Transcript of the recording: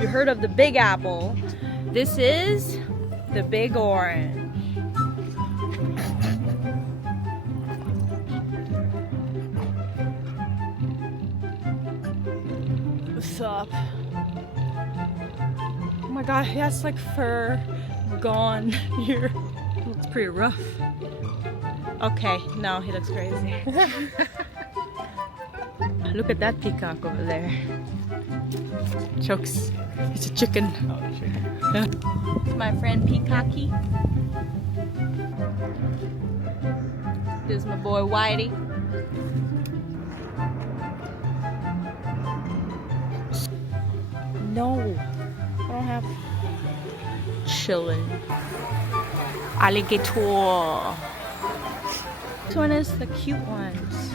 You heard of the Big Apple? This is the Big Orange. What's up? Oh my god, he has like fur gone here. Looks pretty rough. Okay, no, he looks crazy. Look at that peacock over there. Chokes. It's a chicken. Yeah. It's my friend Peacocky. This is my boy Whitey. No, I don't have chillin'. Alligator. This one is the cute ones.